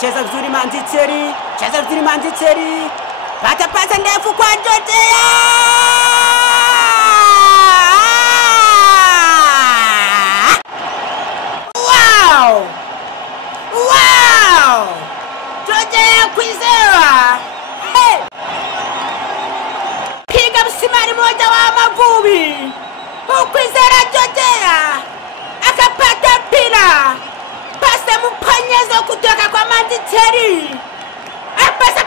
cheza vizuri Manzitseri, cheza vizuri Manzitseri. Pata pasa ndefu kwa Jojea. Wow! Wow! Jojea Kwizera. Hey! Piga msimari moja wa Amavubi. Kwizera Jojea akapata mpira. Pasa mpanyezo kutoka kwa Manzitseri.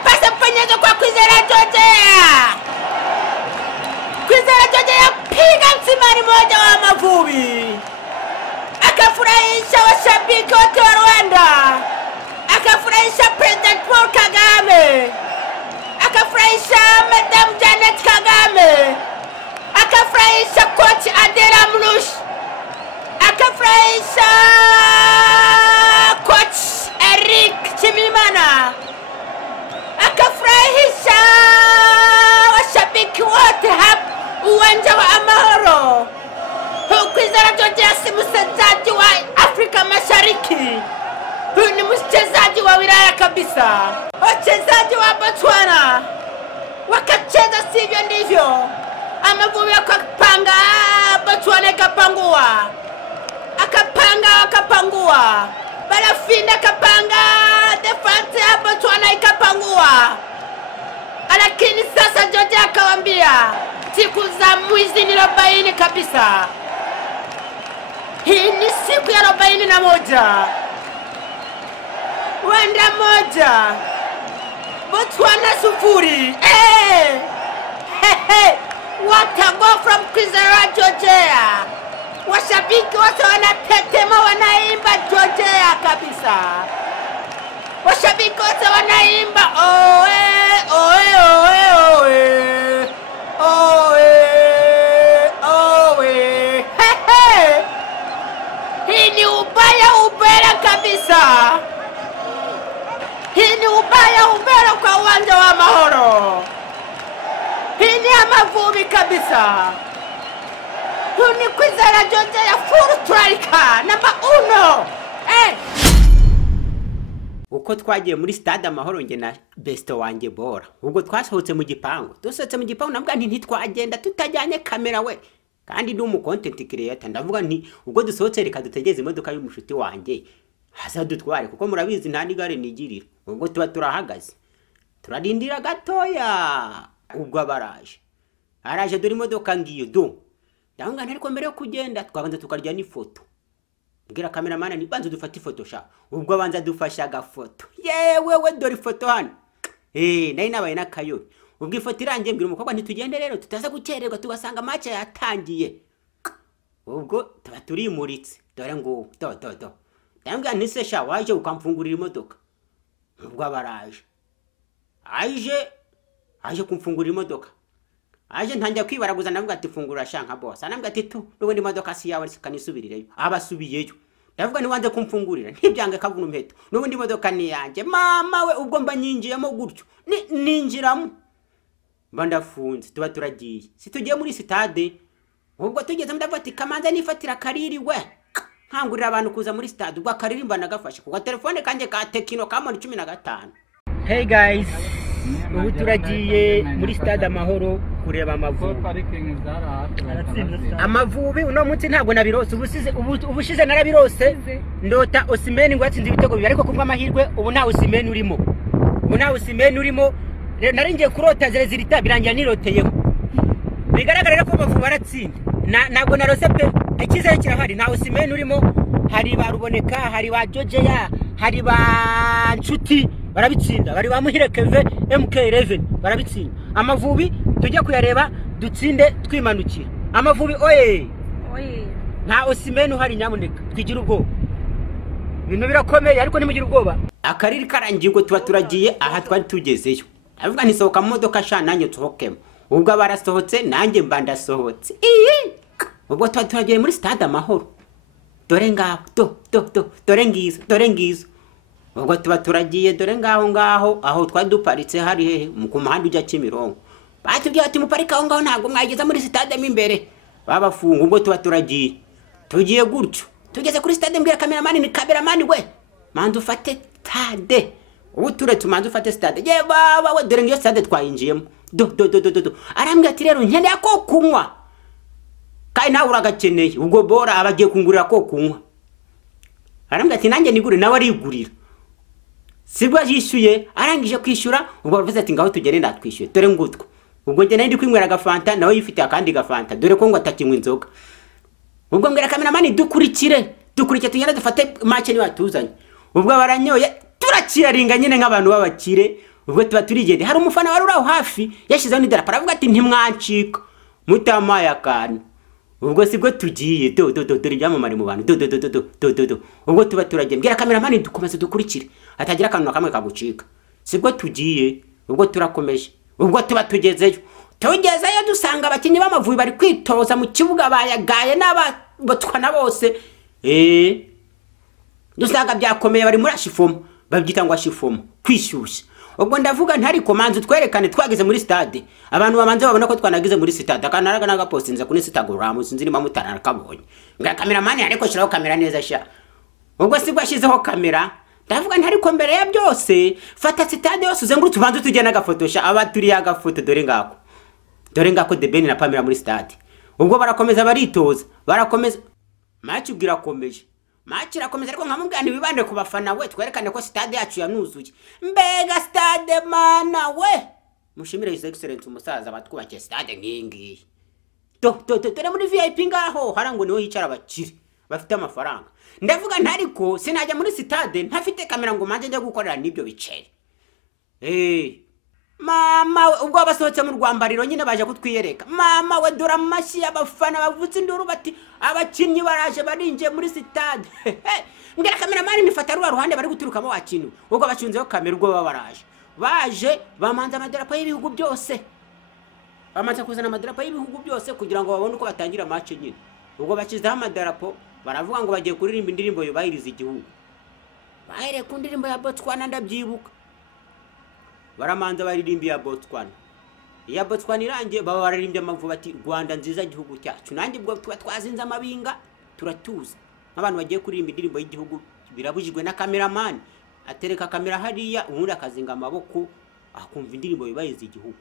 Pasa mpanyezo kwa Kwizera Jojea. Kwizera Jojea piga msimari moja wa Amavubi. Akafurahisha washabiki wote wa Rwanda. Akafurahisha President Paul Kagame. Akafurahisha Madam Janet Kagame. Akafurahisha coach Adela Mlush. Akafurahisha coach Eric Chimimana. Akafurahisha washabiki wote hapa uwanja wa Amahoro. Kwizera Jojea si mchezaji wa Afrika Mashariki. Huyu ni mchezaji wa wilaya kabisa. Wachezaji wa Botswana wakacheza sivyo ndivyo. Amavubi akapanga, Botswana ikapangua. Akapangua. Barafinda akapanga, defense ya Botswana ikapangua. Lakini sasa Jojea akawaambia siku za mwizi ni 40 kabisa. Hii ni siku ya 41. Rwanda 1. Botswana 0. What a goal from Kwizera Jojea. Washabiki wote wanatetema, wanaimba Jojea kabisa. Washabiki wote wanaimba oe oe oe oe oe oe. Hii ni ubaya kabisa. Hii ni ubaya kwa uwanja wa Amahoro. Hii ni Amavubi kabisa. Huyu ni Kwizera Jojea full striker number 1. Uko twagiye muri Stade Amahoro nge na besto wanjye Bora. Ubwo twasohotse mu gipangu. Dusohotse mu gipangu nabwo ntitwagenda tutajyanye kamera we. Kandi ndi umu content creator ndavuga nti ubwo dusohotse reka dutegeze imodoka y'umushuti wanjye. Haza dutware kuko murabizi nta nigare nigirira. Ubwo tuba turahagaze. Turarindira gatoya. Ubwo araje dore imodoka ngiyo do. Ndanga ntariko mbere yo kugenda twabanza tukarya n'ifoto. Mbwira cameraman ni banza dufata ifoto sha. Ubwo banza dufasha gafoto. Yewe dore ifoto hano. Nari nabaye nakayo. Ubwo ifoto irangiye mbwira umukobwa ntitugende rero tutaza gukererwa tugasanga match yatangiye. Ubwo tuba turimuritse. Dore ngo do. Ndanga nise sha waje ukamfungurira imodoka. Ubwo aje kumfungurira imodoka. Aje ntangiye kwibaraguza navuga ati fungura shanka boss. Anambwa ati tu nubundi imodoka si yawe sikanisubireyo. Abasubiyeyo. Ndavuga ni wanze kumfungurira. Ntibyange kavuna umheto. Nubundi imodoka ni yanjye. Mama we ubwo mba nyinjiyemo gutyo. Ninjiramo. Mba ndafunze tuba turagiye. Situgiye muri Stade. Ubwo tugeze ndavuga ati kamanza nifatira kariri we. Nkangurira abantu kuza muri Stade. Ubwo kariri mba nagafashe. Kuko telefone kanje ka Tekino ka 15. Hey guys. Ubu turagiye muri Stade Amahoro kureba Amavubi uno munsi ntabwo nabirose ubushize narabirose ndota Osimhen ngo atsinze ibitego bibiri ariko kubwa amahirwe ubu nta Osimhen urimo naringiye kurota zirita birangira niroteyeho bigaragara ko Amavubi baratsinda ntabwo narose pe ikizere kirahari nta Osimhen urimo hari baruboneka hari ba Jojea hari ba Nshuti barabitsinda bari bamuhire Keve MK11 barabitsinda Amavubi tujya kuyareba dutsinde twimanukira Amavubi oye nta Osimhen uhari nyamuneka twigira ubwoba ibintu birakomeye ariko nimugira ubwoba akariri karangiye ngo tuba turagiye aha twari tugezeyo avuga ntisohoka mu modoka sha nanjye tuhokemo ubwo barasohotse nanjye mba ndasohotse ubwo tuba turagiye muri Stade Amahoro dore ngaho dore ngizo ubwo tuba turagiye dore ngaho aho twari duparitse hari hehe ku muhanda ujya Kimironko batubwiye ati muparika aho ngaho ntabwo mwageza muri Stade mo imbere babafunga ubwo tuba tugiye gutyo tugeze kuri Stade mbwira cameraman ni cameraman we manzi ufate Stade ubu ture tumanze ufate stade ye baba we dore ngiyo stade twayinjiyemo do arambwira ati rero nkeneye ko kunywa kandi nawe uragakeneye ubwo Bora abagiye kungurira ko kunywa arambwira ati nanjye nigure nawe arigurira sibwo yishyuye arangije kwishyura ubwo bavuze ati ngaho tugere ndatwishyuye dore ngutwo ubwo njye ndi kwinywera gafanta nawe yifite akandi gafanta dore ko ngo atakinywa inzoga ubwo mbwira kameramani dukurikire tugenda dufate match ni watuzanye ubwo baranyoye turakiyaringa nyine nk'abantu babakire ubwo tuba turigende hari umufana wari uraho hafi yashizeho n'idarapo aravuga ati ntimwancika mutamaye akantu ubwo sibwo tugiye dore ibyamamare mu bantu ubwo tuba turagenda mbwira kameramani dukomeze dukurikire atagira akantu nakamwe kagucika sibwo tugiye ubwo turakomeje ubwo tuba tugezeyo dusanga abakinnyi b'Amavubi bari kwitoza mu kibuga bayagaye n'abagotwana bose dusanga byakomeye bari muri ashifomo babyita ngo ashifomo kwishyushya ubwo ndavuga ntari komanze twerekane twageze muri stade abantu bamanze babona ko twanagize muri stade akanaraga nagapostinze kuri Instagram sinzi niba mutarana kabonye nga kameramani ariko shiraho kamera neza sha ubwo sibwo ashizeho kamera ndavuga ntari ko mbere ya byose fata stade yose uzengurutse ubanze tujye n'agafotosha abaturi y'agafoto dore ngako de Ben na Pamela muri stade ubwo barakomeza baritoza barakomeza match ubwira komeje match irakomeza ariko nkamubwira ntibibande ku bafana we twerekane ko stade yacu yanuzuye mbega stade mana we mushimire his excellence umusaza batwubakiye stade ngingi dore muri VIP ngaho harango niho hicara abakire bafite amafaranga ndavuga ntariko sinajya muri stade ntafite kamera ngo manje njya gukorera nibyo bicere mama ubwo basohotse mu rwambariro nyine baje kutwiyereka mama we dora amashyi abafana bavutse induru bati abakinnyi baraje barinje muri stade ngira kameramani nifata ruhande bari guturukamo wakintu ubwo bacunzeho kamera ubwo baje bamanza amadarapo y'ibihugu byose bamanza kuzana amadarapo y'ibihugu byose kugira ngo babone uko batangira match nyine ubwo bakizaho amadarapo baravuga ngo bagiye kuririmba indirimbo yubahiriza igihugu bahere ku ndirimbo ya Botswana ndabyibuka baramanza baririmba ya Botswana irangiye baba baririmbye Amavubi ati Rwanda nziza igihugu cyacu nanjye ubwo twazinze amabinga turatuza nk'abantu bagiye kuririmba indirimbo y'igihugu birabujijwe na kameramani atereka kamera hariya ubundi akazinga amaboko akumva indirimbo yubahiriza igihugu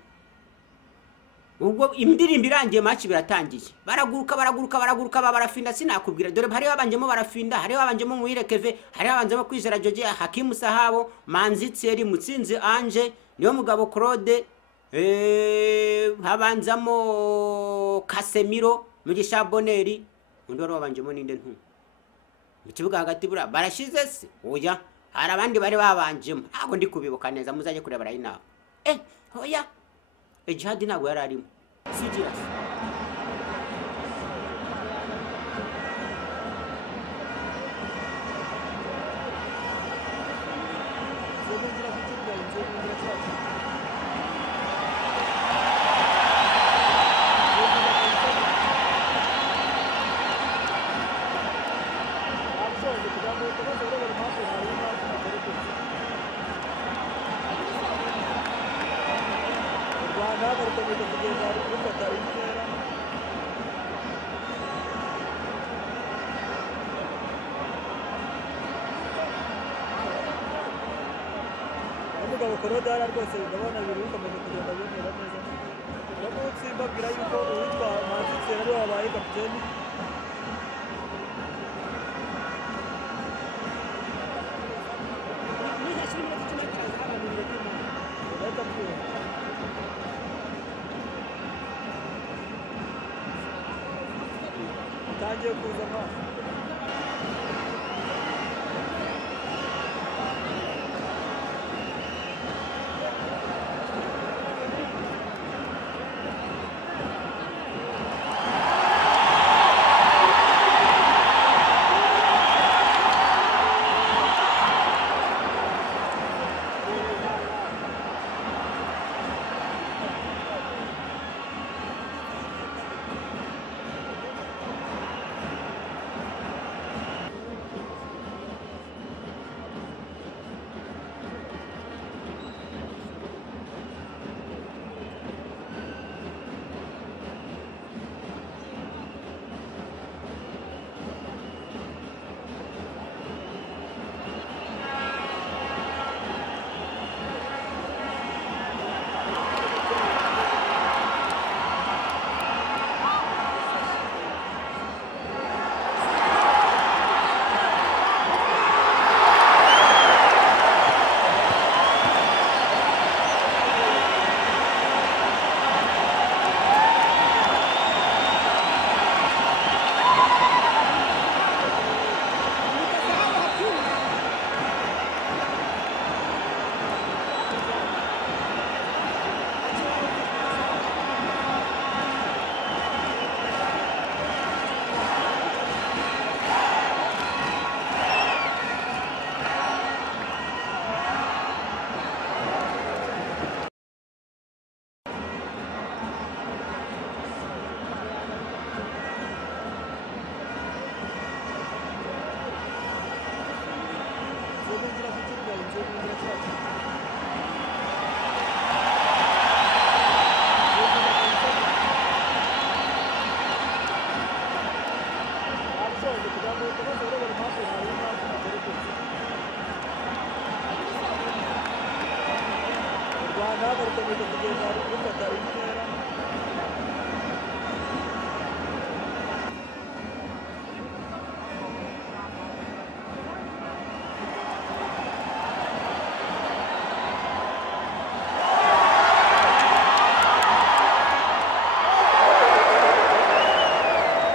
ubwo indirimbo irangiye match biratangiye baraguruka barafinda sinakubwira dore hari babanjemo barafinda hari babanjemo Muhirekeve hari babanjemo Kwizera Yogeje Hakimu Sahabo Manzi Thierry Mutsinzi Ange niyo mugabo Claude habanzamo Kasemiro Mugisha Boneri undi wari babanjemo ninde ntu mu kibuga hagati bura barashize se oya hari abandi bari babanjemo ntago ndi kubibuka neza muzaje kureba rayina oya Ejihadi ntago yararimo sigira Korodara rwose ndabona biri bikomeje kugenda bimera neza n'umunsi mbabwira yuko uwitwa Manzi Thierry ariwe wabaye kapiteni utangiye kuza amaso ntabwo rukomeje kugenda rufata intera.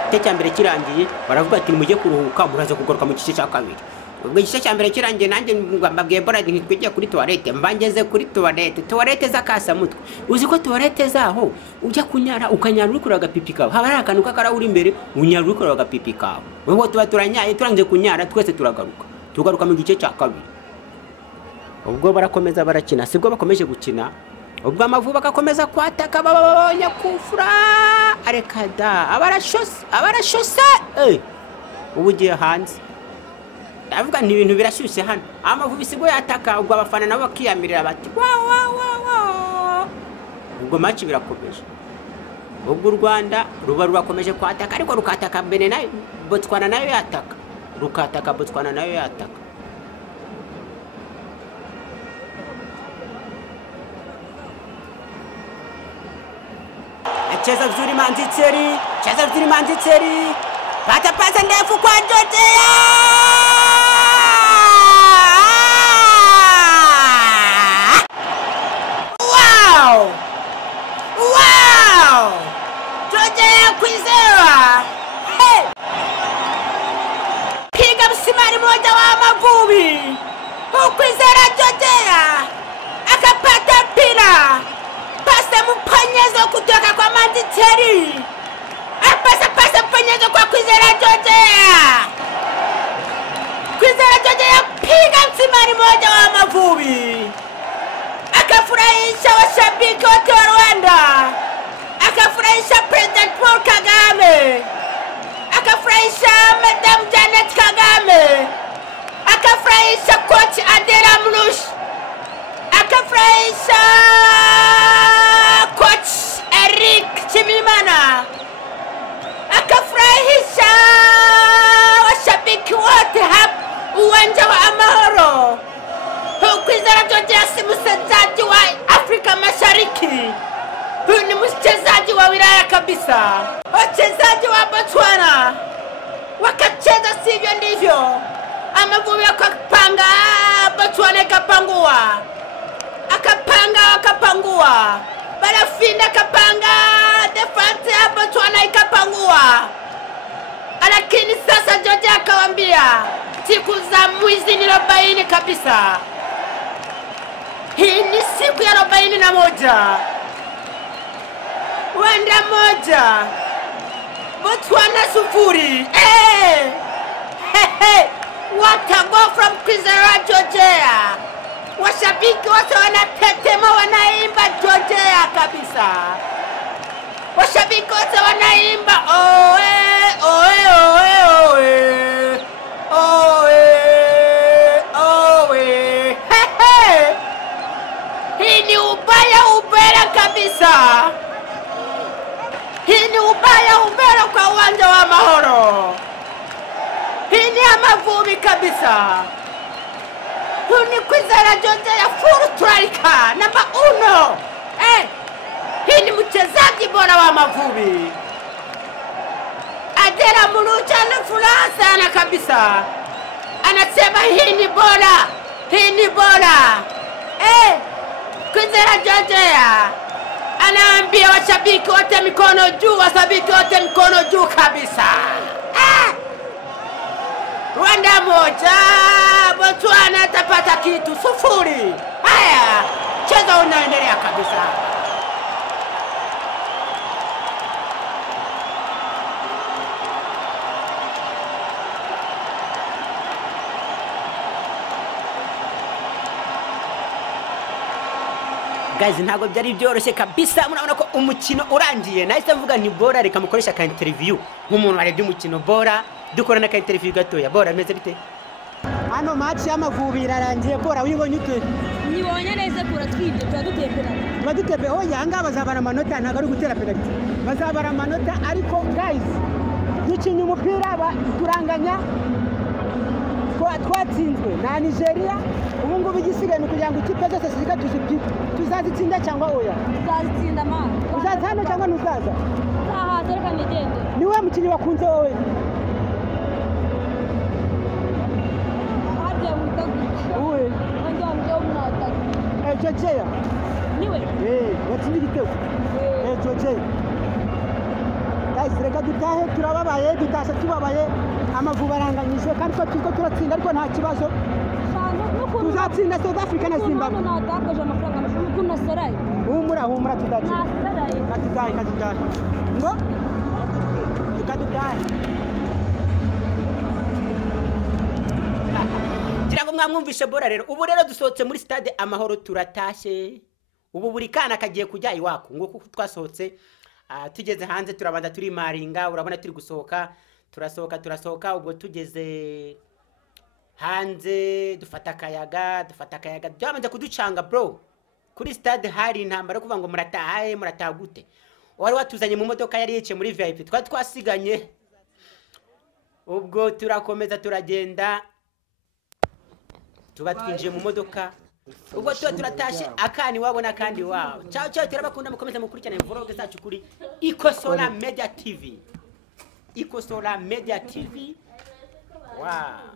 Igice cya mbere kirangiye baravuga ati mujye kuruhuka muraza kugaruka mu gice cya kabiri. Ubwo igice cya mbere kirangiye nanjye mbabwiye Bora ntitwigiye kuri toilette, mbangeze kuri toilette z'akasa mutwe. Uzi ko toilette zaho ujya kunyara ukanyara uri kuraga pipi kawe, haba ari akantu kakara uri imbere unyara uri kuraga pipi kawe. Ubwo tuba turanyaye turangiye kunyara twese tugaruka mu gice cya kabiri. Ubwo barakomeza barakina, sibwo bakomeje gukina. Ubwo Amavubi akakomeza kwataka babonye kufura arekada abarashose ubu giye hanze. Ndavuga ni ibintu birashyushye hano. Amavubi sibwo yataka, ubwo abafana nabo bakiyamirira bati wa. Ubwo match birakomeje. Ubwo Rwanda rurakomeje kwataka ariko rukataka Benin nayo Botswana nayo yataka. Rukataka Botswana nayo yataka. Cheza vizuri Manzitseri. Pata ndefu kwa Jojea. Wow! Jojea Kwizera. Hey! Piga msimari moja wa Amavubi. Kwizera Jojea. Akapata mpira. Pasa mpanyezo kutoka kwa Manzitseri. Pasa mpanyezo kwa Kwizera Jojea. Kwizera Jojea piga msimari moja wa Amavubi. Akafurahisha washabiki wote wa Rwanda. Akafurahisha President Paul Kagame. Akafurahisha Madam Janet Kagame. Akafurahisha coach Adela Mlush. Akafurahisha coach Eric Chimimana. Akafurahisha washabiki wote hapa uwanja wa Amahoro. Kwizera Jojea si mchezaji wa Afrika Mashariki. Huyu ni mchezaji wa wilaya kabisa. Wachezaji wa Botswana wakacheza sivyo ndivyo. Amavubi akapanga, Botswana ikapangua. Akapangua. Barafinda akapanga, defense ya Botswana ikapangua. Lakini sasa Jojea akawaambia siku za mwizi ni 40 kabisa. Hii ni siku ya 41. Rwanda 1. Botswana 0. What a goal from Kwizera Jojea. Washabiki wote wanatetema, wanaimba Jojea kabisa. Washabiki wote wanaimba Hii ni ubaya kabisa. Hii ni ubaya kwa uwanja wa Amahoro. Hii ni Amavubi kabisa. Huyu ni Kwizera Jojea full striker namba 1. Hii ni mchezaji bora wa Amavubi. Adela Mulucha ana furaha sana kabisa. Anasema hii ni bora. Kwizera Jojea anaambia washabiki wote mikono juu, kabisa. Rwanda 1, Botswana atapata kitu 0. Haya, mchezo unaendelea kabisa. Guys, ntago byari byoroshye kabisa. Murabona ko umukino urangiye. Nahise mvuga ni Bora reka mukoresha ka interview nk'umuntu warebye umukino. Bora dukorana ka interview gatoya. Bora meze bite? Hano match y'Amavubi irarangiye. Bora wibonye ute? Nibonye neza kura twibye twaduteye penalty. Twadutebe oya anga bazabara amanota, ntago ari gutera penalty. Bazabara amanota ariko guys dukinye umupira turanganya. twatsinzwe na Nigeria ubu ngubu igisigaye kugira ngo ikipe zose zika tuzazitsinda cyangwa oya Tuzazitsinda mana. uzaza hano cyangwa ntuzaza Aha reka nigende. niwe mukinnyi wakunze wowe Hajya mutaguca. wowe Hajya mwataka. Yogeje Niwe. watsinze igitego Yogeje guys reka dutahe turababaye dutasha tubabaye Amavubi aranganyije kandi ko turiko turatsinda ariko nta kibazo tuzatsinda South Africa na Zimbabwe Natakaje amafaranga amashuri kuna Sarai. humura tudaje Sarai. katudahe ngo tukatudahe Ngira ngo mwamwumvishe Bora rero. Ubu rero dusohotse muri stade Amahoro turatashye. Ubu buri kana kagiye kujya iwako ngo kuko twasohotse tugeze hanze turabanza turi maringa urabona turi gusohoka turasohoka ubwo tugeze hanze dufata akayaga byabanze kuducanga bro kuri stade hari intambara kuvuga ngo murataha gute wari watuzanye mu modoka yari yice muri VIP twasiganye ubwo turakomeza turagenda tuba twinjiye mu modoka ubwo turatashye akani wabona kandi wawe ciao turabakunda mukomeze mukurikirane vlog zacu kuri Ikosora Media TV wow